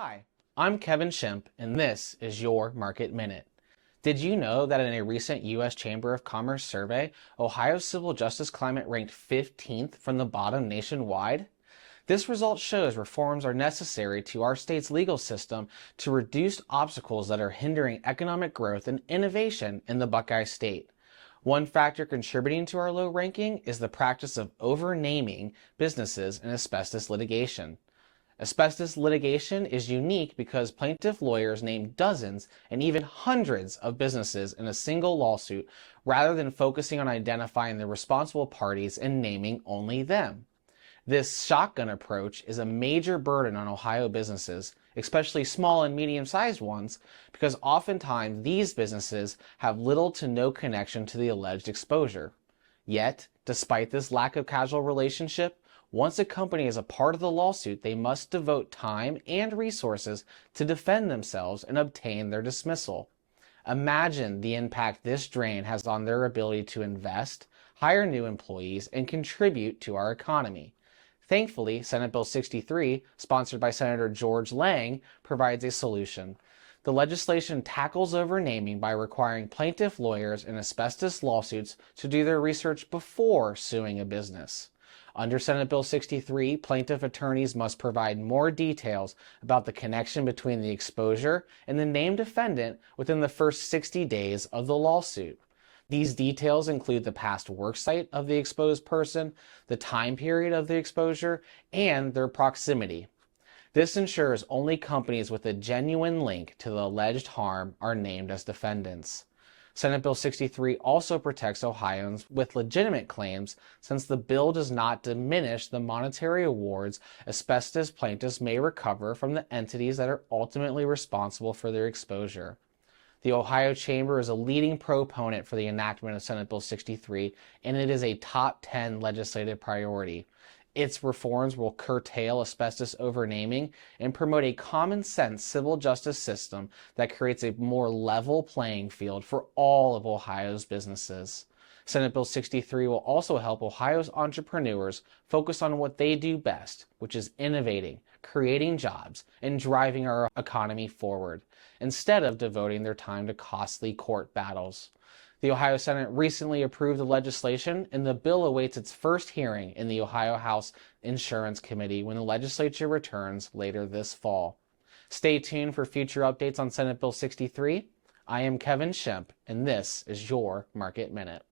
Hi, I'm Kevin Shemp, and this is your Market Minute. Did you know that in a recent U.S. Chamber of Commerce survey, Ohio's civil justice climate ranked 15th from the bottom nationwide? This result shows reforms are necessary to our state's legal system to reduce obstacles that are hindering economic growth and innovation in the Buckeye State. One factor contributing to our low ranking is the practice of overnaming businesses in asbestos litigation. Asbestos litigation is unique because plaintiff lawyers name dozens and even hundreds of businesses in a single lawsuit rather than focusing on identifying the responsible parties and naming only them. This shotgun approach is a major burden on Ohio businesses, especially small and medium-sized ones, because oftentimes these businesses have little to no connection to the alleged exposure. Yet, despite this lack of causal relationship, once a company is a part of the lawsuit, they must devote time and resources to defend themselves and obtain their dismissal. Imagine the impact this drain has on their ability to invest, hire new employees, and contribute to our economy. Thankfully, Senate Bill 63, sponsored by Senator George Lang, provides a solution. The legislation tackles overnaming by requiring plaintiff lawyers in asbestos lawsuits to do their research before suing a business. Under Senate Bill 63, plaintiff attorneys must provide more details about the connection between the exposure and the named defendant within the first 60 days of the lawsuit. These details include the past worksite of the exposed person, the time period of the exposure, and their proximity. This ensures only companies with a genuine link to the alleged harm are named as defendants. Senate Bill 63 also protects Ohioans with legitimate claims since the bill does not diminish the monetary awards asbestos plaintiffs may recover from the entities that are ultimately responsible for their exposure. The Ohio Chamber is a leading proponent for the enactment of Senate Bill 63, and it is a top 10 legislative priority. Its reforms will curtail asbestos overnaming and promote a common-sense civil justice system that creates a more level playing field for all of Ohio's businesses. Senate Bill 63 will also help Ohio's entrepreneurs focus on what they do best, which is innovating, creating jobs, and driving our economy forward, instead of devoting their time to costly court battles. The Ohio Senate recently approved the legislation, and the bill awaits its first hearing in the Ohio House Insurance Committee when the legislature returns later this fall. Stay tuned for future updates on Senate Bill 63. I am Kevin Shemp, and this is your Market Minute.